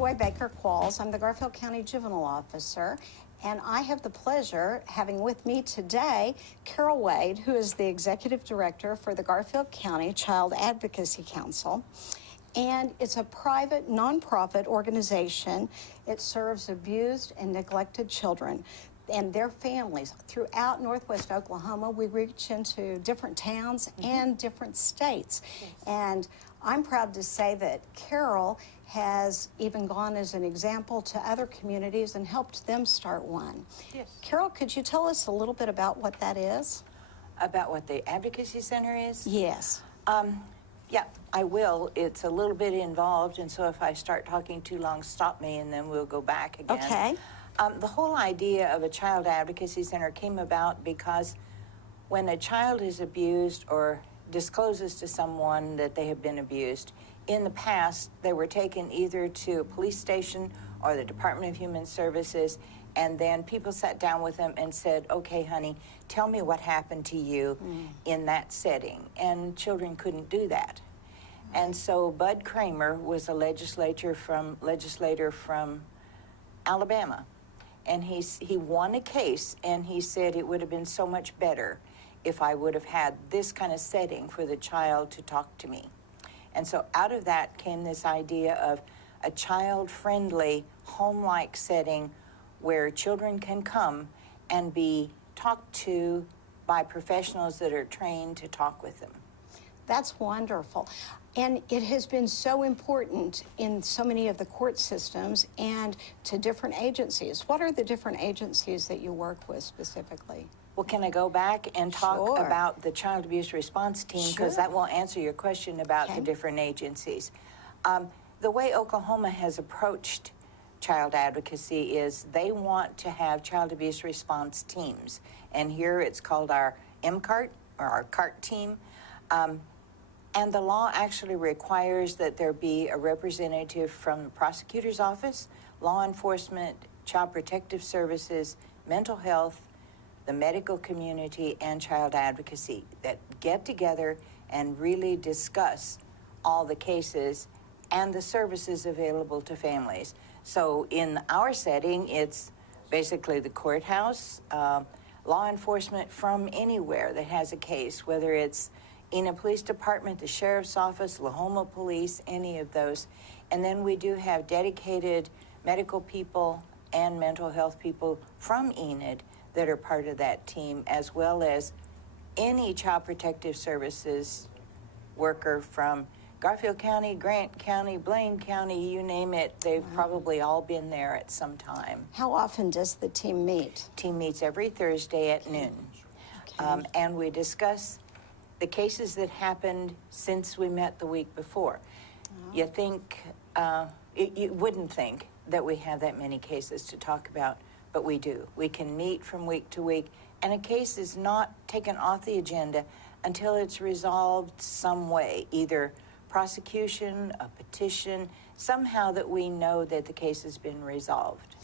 Joy Baker-Qualls. I'm the Garfield County Juvenile Officer, and I have the pleasure having with me today Carole Wade, who is the Executive Director for the Garfield County Child Advocacy Council. And it's a private, nonprofit organization. It serves abused and neglected children and their families throughout Northwest Oklahoma. We reach into different towns and different states. Yes. And I'm proud to say that Carole has even gone as an example to other communities and helped them start one. Yes. Carole, could you tell us a little bit about what that is? About what the Advocacy Center is? Yes. Yeah, I will. It's a little bit involved, and so if I start talking too long, stop me, and then we'll go back again. Okay. The whole idea of a Child Advocacy Center came about because when a child is abused or discloses to someone that they have been abused, in the past, they were taken either to a police station or the Department of Human Services, and then people sat down with them and said, okay, honey, tell me what happened to you in that setting. And children couldn't do that. And so Bud Kramer was a legislator from Alabama. And he won a case, and he said it would have been so much better if I would have had this kind of setting for the child to talk to me. And so out of that came this idea of a child-friendly, home-like setting where children can come and be talked to by professionals that are trained to talk with them. That's wonderful. And it has been so important in so many of the court systems and to different agencies. What are the different agencies that you work with specifically? Well, can I go back and talk Sure. about the Child Abuse Response Team? Because that will answer your question about the different agencies. The way Oklahoma has approached child advocacy is they want to have child abuse response teams. And here it's called our MCART, or our CART team. And the law actually requires that there be a representative from the prosecutor's office, law enforcement, child protective services, mental health, the medical community, and child advocacy that get together and really discuss all the cases and the services available to families. So in our setting, it's basically the courthouse, law enforcement from anywhere that has a case, whether it's Enid Police Department, the Sheriff's Office, Lahoma Police, any of those. And then we do have dedicated medical people and mental health people from Enid that are part of that team, as well as any child protective services worker from Garfield County, Grant County, Blaine County, you name it. They've probably all been there at some time. How often does the team meet? Team meets every Thursday at noon. Okay. And we discuss the cases that happened since we met the week before. You think, you wouldn't think that we have that many cases to talk about, but we do. We can meet from week to week, and a case is not taken off the agenda until it's resolved some way, either prosecution, a petition, somehow that we know that the case has been resolved.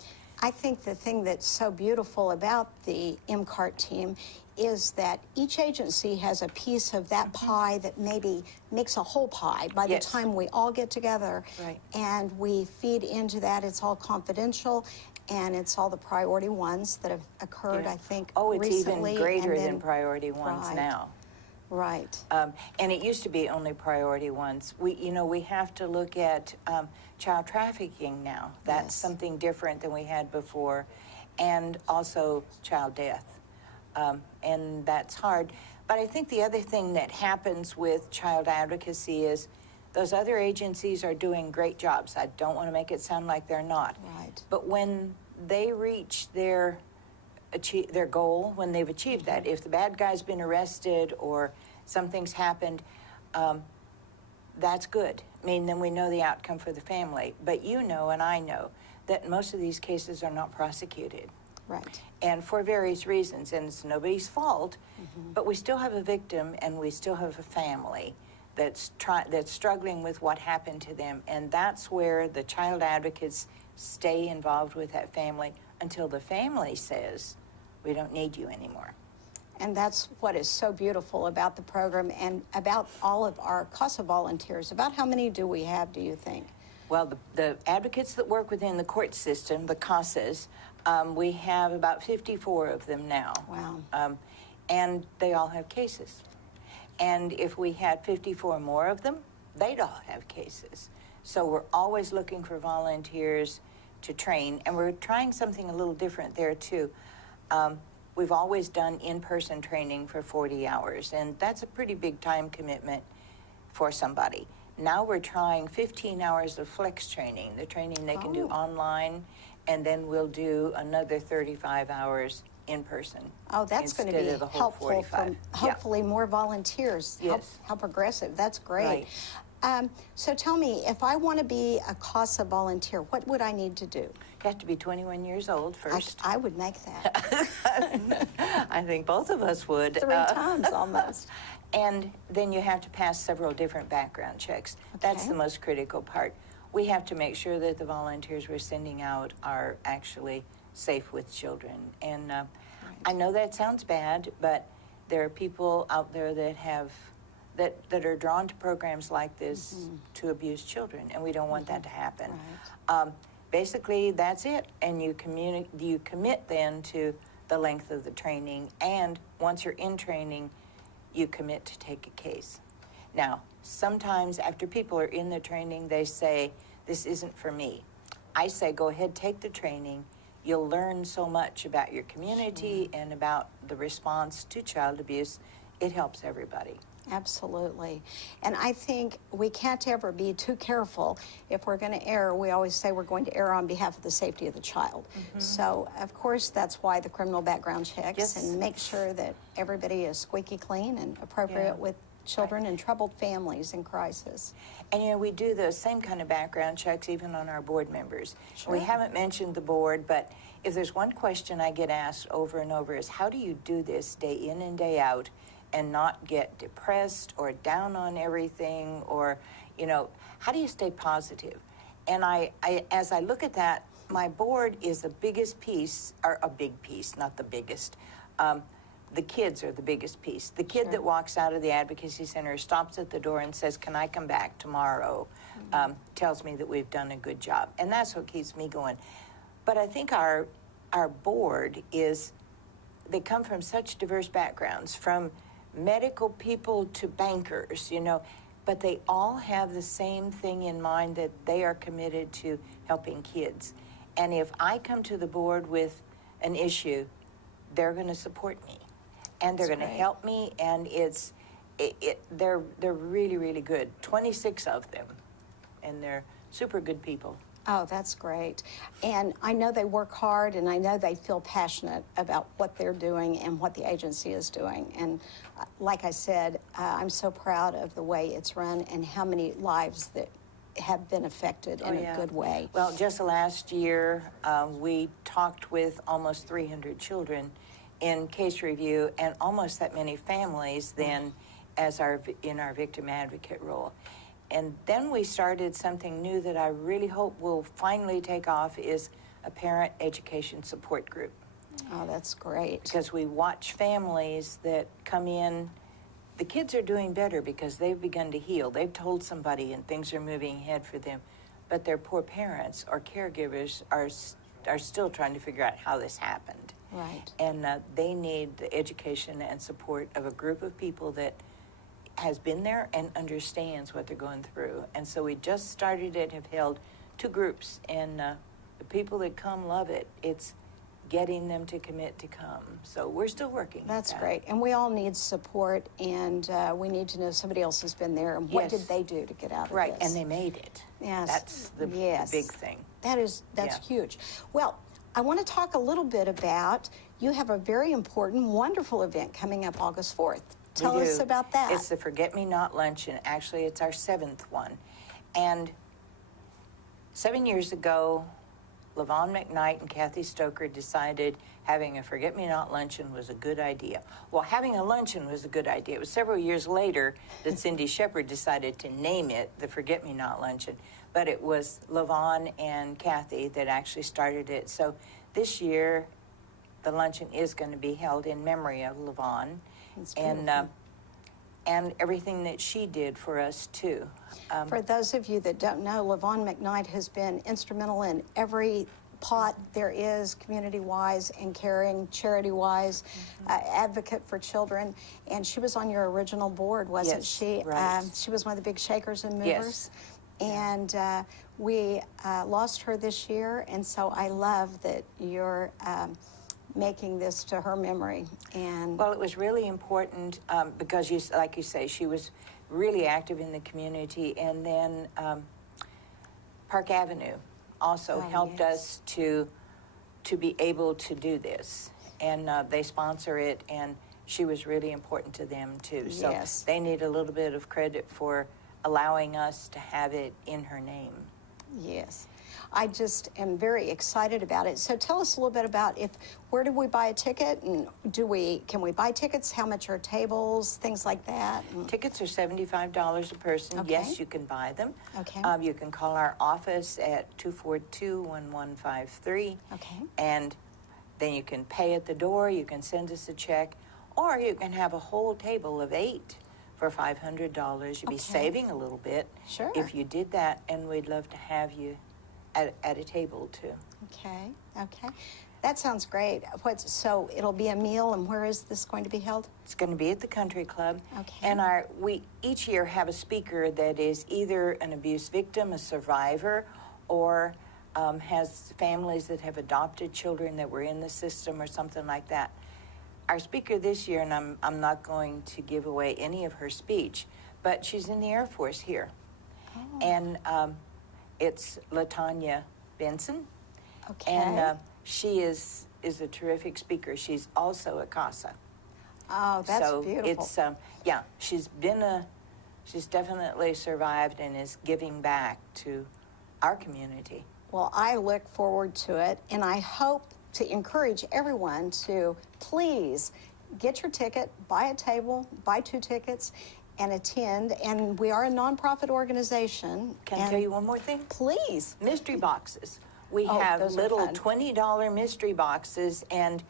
I think the thing that's so beautiful about the MCART team is that each agency has a piece of that pie that maybe makes a whole pie by the time we all get together. Right. And we feed into that. It's all confidential, and it's all the priority ones that have occurred, I think, it's recently. even greater than priority ones now. Right. And it used to be only priority ones. We have to look at child trafficking now. That's something different than we had before, and also child death. And that's hard. But I think the other thing that happens with child advocacy is those other agencies are doing great jobs. I don't want to make it sound like they're not. Right. But when they reach their goal, when they've achieved that, if the bad guy's been arrested or something's happened, that's good. I mean, then we know the outcome for the family. But you know, and I know, that most of these cases are not prosecuted. Right. And for various reasons, and it's nobody's fault, but we still have a victim and we still have a family that's struggling with what happened to them. And that's where the child advocates stay involved with that family until the family says, we don't need you anymore. And that's what is so beautiful about the program and about all of our CASA volunteers. About how many do we have, do you think? Well, the advocates that work within the court system, the CASAs, we have about 54 of them now. Wow. And they all have cases. And if we had 54 more of them, they'd all have cases. So we're always looking for volunteers to train, and we're trying something a little different there too. We've always done in-person training for 40 hours, and that's a pretty big time commitment for somebody. Now we're trying 15 hours of flex training, the training they can do online, and then we'll do another 35 hours in person. Oh, that's going to be helpful for hopefully more volunteers. Yes. How progressive. That's great. Right. So tell me, if I want to be a CASA volunteer, what would I need to do? You have to be 21 years old first. I would make that. I think both of us would. 3 times almost. And then you have to pass several different background checks. Okay. That's the most critical part. We have to make sure that the volunteers we're sending out are actually safe with children. And Right. I know that sounds bad, but there are people out there that have that are drawn to programs like this to abuse children, and we don't want that to happen. Right. Basically, that's it. And you commit then to the length of the training, and once you're in training, you commit to take a case. Now, sometimes after people are in the training, they say, this isn't for me. I say, go ahead, take the training. You'll learn so much about your community and about the response to child abuse. It helps everybody. Absolutely. And I think we can't ever be too careful. If we're going to err, we always say we're going to err on behalf of the safety of the child. So, of course, that's why the criminal background checks and make sure that everybody is squeaky clean and appropriate with children and troubled families in crisis. And, you know, we do the same kind of background checks even on our board members. Sure. We haven't mentioned the board, but if there's one question I get asked over and over is, how do you do this day in and day out and not get depressed or down on everything, or, you know, how do you stay positive? And I as I look at that, my board is the biggest piece, or a big piece, not the biggest. The kids are the biggest piece. The kid that walks out of the Advocacy Center, stops at the door and says, can I come back tomorrow? Tells me that we've done a good job. And that's what keeps me going. But I think our board is, they come from such diverse backgrounds, from medical people to bankers, you know, but they all have the same thing in mind, that they are committed to helping kids. And if I come to the board with an issue, they're going to support me, and they're going to help me, and they're really, really good. 26 of them, and they're super good people. Oh, that's great. And I know they work hard, and I know they feel passionate about what they're doing and what the agency is doing. And like I said, I'm so proud of the way it's run and how many lives that have been affected in a good way. Well, just last year, we talked with almost 300 children in case review, and almost that many families then as in our victim advocate role. And then we started something new that I really hope will finally take off, is a parent education support group. Oh, that's great. Because we watch families that come in, the kids are doing better because they've begun to heal. They've told somebody and things are moving ahead for them. But their poor parents or caregivers are still trying to figure out how this happened. Right. And they need the education and support of a group of people that has been there and understands what they're going through. And so we just started it, have held 2 groups, and the people that come love it. It's getting them to commit to come. So we're still working. That's great. And we all need support, and we need to know somebody else has been there, and what did they do to get out of this? Right, and they made it. Yes. That's the big thing. That's huge. Well, I want to talk a little bit about, you have a very important, wonderful event coming up August 4th. Tell us about that. It's the Forget-Me-Not Luncheon. Actually, it's our 7th one. And 7 years ago, LaVon McKnight and Kathy Stoker decided having a Forget-Me-Not Luncheon was a good idea. Well, having a luncheon was a good idea. It was several years later that Cindy Shepard decided to name it the Forget-Me-Not Luncheon. But it was LaVon and Kathy that actually started it. So this year, the luncheon is going to be held in memory of LaVon. And and everything that she did for us, too. For those of you that don't know, LaVon McKnight has been instrumental in every pot there is community-wise and caring, charity-wise, advocate for children. And she was on your original board, wasn't Yes, she? right. She was one of the big shakers and movers. Yes. And we lost her this year, and so I love that you're making this to her memory. And Well, it was really important because, like you say, she was really active in the community. And then Park Avenue also helped us to be able to do this. And they sponsor it, and she was really important to them, too. So Yes. they need a little bit of credit for allowing us to have it in her name. yes, I just am very excited about it. So tell us a little bit about where do we buy a ticket, and can we buy tickets? How much are tables? Things like that. Tickets are $75 a person. Okay. Yes, you can buy them. Okay. You can call our office at 242-1153. Okay. And then you can pay at the door. You can send us a check, or you can have a whole table of 8 for $500. You'd be saving a little bit Sure. if you did that, and we'd love to have you at a table too. Okay. Okay. That sounds great. So it'll be a meal, and where is this going to be held? It's going to be at the Country Club. Okay. And we each year have a speaker that is either an abuse victim, a survivor, or has families that have adopted children that were in the system or something like that. Our speaker this year, and I'm not going to give away any of her speech, but she's in the Air Force here. Oh. And it's LaTanya Benson. Okay. And she is a terrific speaker. She's also a CASA. Oh, that's so beautiful. It's she's definitely survived and is giving back to our community. Well, I look forward to it, and I hope to encourage everyone to please get your ticket, buy a table, buy 2 tickets, and attend. And we are a nonprofit organization. Can I tell you one more thing? Please. Mystery boxes. We Oh, have those are little fun. $20 mystery boxes, and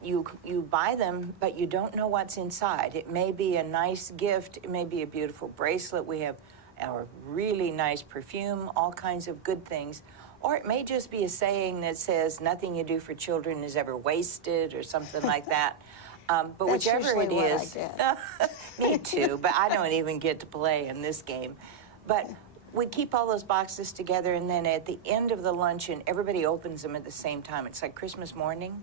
you buy them, but you don't know what's inside. It may be a nice gift. It may be a beautiful bracelet. We have our really nice perfume, all kinds of good things. Or it may just be a saying that says, "Nothing you do for children is ever wasted," or something like that. But That's whichever usually it what I is, get. me too, but I don't even get to play in this game. But we keep all those boxes together, and then at the end of the luncheon, everybody opens them at the same time. It's like Christmas morning.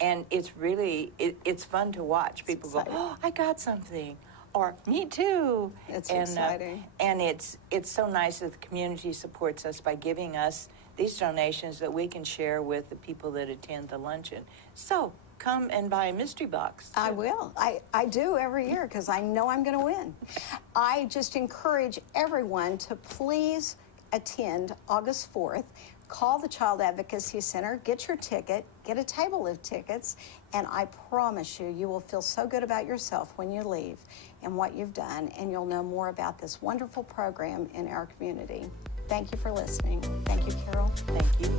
And it's really, it's fun to watch. People go, "Oh, I got something," or "Me too." It's exciting. And it's so nice that the community supports us by giving us these donations that we can share with the people that attend the luncheon. So come and buy a mystery box. I will. I do every year because I know I'm going to win. I just encourage everyone to please attend August 4th. Call the Child Advocacy Center, get your ticket, get a table of tickets, and I promise you, you will feel so good about yourself when you leave and what you've done, and you'll know more about this wonderful program in our community. Thank you for listening. Thank you, Carole. Thank you.